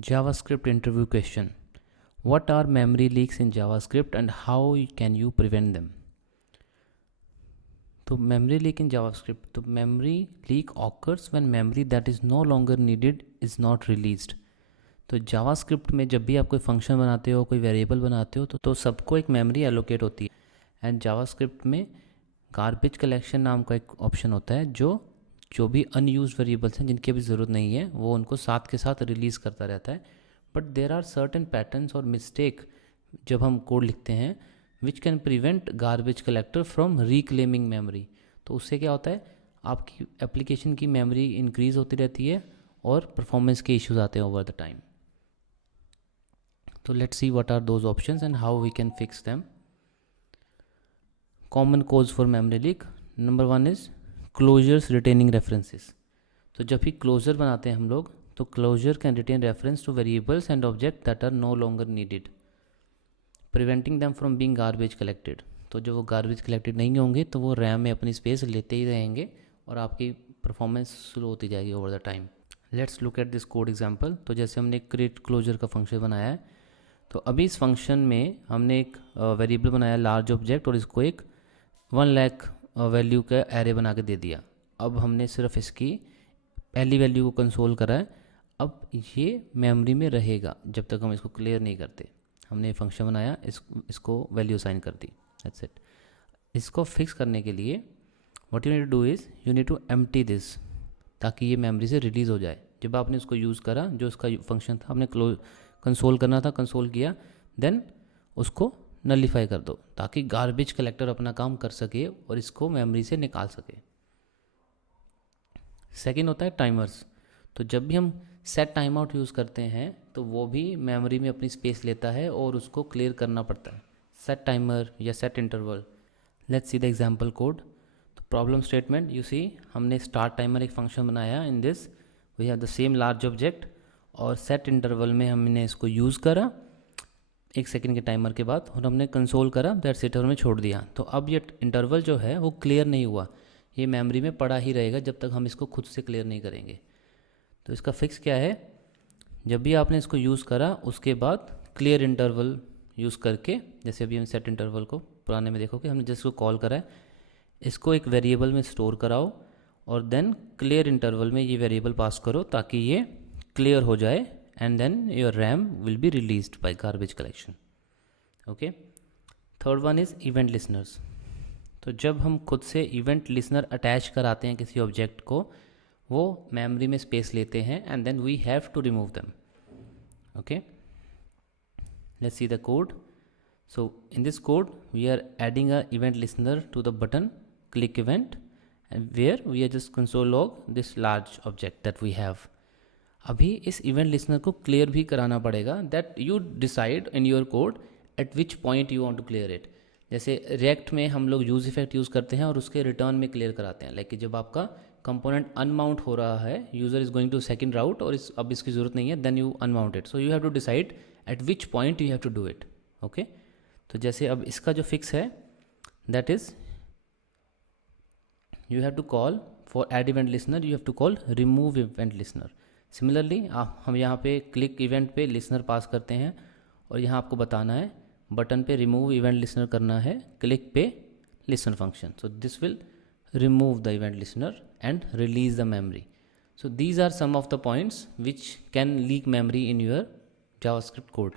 JavaScript interview question. What are memory leaks in JavaScript and how can you prevent them? तो memory leak in JavaScript. तो memory leak occurs when memory that is no longer needed is not released. तो JavaScript में जब भी आप कोई function बनाते हो, कोई वेरिएबल बनाते हो, तो सबको एक मेमोरी एलोकेट होती है। एंड JavaScript में गार्बेज कलेक्शन नाम का एक ऑप्शन होता है जो भी अनयूज वेरिएबल्स हैं जिनकी अभी ज़रूरत नहीं है, वो उनको साथ के साथ रिलीज़ करता रहता है। But there are certain patterns और मिस्टेक जब हम कोड लिखते हैं which can prevent garbage collector from reclaiming memory. तो उससे क्या होता है, आपकी एप्लीकेशन की मेमोरी इंक्रीज़ होती रहती है और परफॉर्मेंस के इश्यूज आते हैं ओवर द टाइम। तो let's see what are those options and how we can fix them. Common cause for memory leak, number 1 is closures retaining references. तो जब भी क्लोजर बनाते हैं हम लोग, तो closure can retain reference to variables and object that are no longer needed, preventing them from being garbage collected. तो जो वो गार्बेज कलेक्टेड नहीं होंगे तो वो रैम में अपनी स्पेस लेते ही रहेंगे और आपकी परफॉर्मेंस स्लो होती जाएगी over the time. Let's look at this code example. तो जैसे हमने क्रिएट क्लोजर का फंक्शन बनाया है, तो अभी इस फंक्शन में हमने एक वेरिएबल बनाया लार्ज ऑब्जेक्ट और इसको एक 1 लाख वैल्यू का एरे बना के दे दिया। अब हमने सिर्फ इसकी पहली वैल्यू को कंसोल करा है। अब ये मेमोरी में रहेगा जब तक हम इसको क्लियर नहीं करते। हमने फंक्शन बनाया, इसको वैल्यू असाइन कर दी, दैट्स इट। इसको फिक्स करने के लिए what you need to do is you need to empty this, ताकि ये मेमोरी से रिलीज़ हो जाए। जब आपने इसको यूज़ करा, जो इसका फंक्शन था, आपने कंसोल करना था, कंसोल किया, देन उसको नलीफाई कर दो ताकि गार्बेज कलेक्टर अपना काम कर सके और इसको मेमोरी से निकाल सके। सेकेंड होता है टाइमर्स। तो जब भी हम सेट टाइम आउट यूज़ करते हैं तो वो भी मेमोरी में अपनी स्पेस लेता है और उसको क्लियर करना पड़ता है। सेट टाइमर या set interval. Let's see the example code. तो प्रॉब्लम स्टेटमेंट, यू सी हमने स्टार्ट टाइमर एक फंक्शन बनाया। In this we have the same large object और सेट इंटरवल में हमने इसको यूज़ करा 1 सेकेंड के टाइमर के बाद और हमने कंसोल करा, दैट्स इट, में छोड़ दिया। तो अब ये इंटरवल जो है वो क्लियर नहीं हुआ, ये मेमोरी में पड़ा ही रहेगा जब तक हम इसको खुद से क्लियर नहीं करेंगे। तो इसका फिक्स क्या है, जब भी आपने इसको यूज़ करा उसके बाद क्लियर इंटरवल यूज़ करके, जैसे अभी हम सेट इंटरवल को पुराने में देखो कि हमने जिसको कॉल करा है, इसको एक वेरिएबल में स्टोर कराओ और देन क्लियर इंटरवल में ये वेरिएबल पास करो ताकि ये क्लियर हो जाए and then your RAM will be released by garbage collection. Okay. Third one is event listeners. तो जब हम खुद से event listener अटैच कराते हैं किसी ऑब्जेक्ट को, वो मेमोरी में स्पेस लेते हैं and then we have to remove them. Okay. Let's see the code. So in this code we are adding a event listener to the button click event and where we are just console log this large object that we have. अभी इस event listener को clear भी कराना पड़ेगा, that you decide in your code at which point you want to clear it. जैसे React में हम लोग यूज इफेक्ट यूज़ करते हैं और उसके रिटर्न में क्लियर कराते हैं, लाइक जब आपका कंपोनेंट अनमाउंट हो रहा है, user is going to second route और अब इसकी ज़रूरत नहीं है, then you unmount it. So you have to decide at which point you have to do it. Okay, तो जैसे अब इसका जो फिक्स है that is you have to call for add event listener, you have to call remove event listener. Similarly हम यहाँ पे click event पे लिसनर पास करते हैं और यहाँ आपको बताना है बटन पे रिमूव इवेंट लिसनर करना है, क्लिक पे listener function. So this will remove the event listener and release the memory. So these are some of the points which can leak memory in your JavaScript code.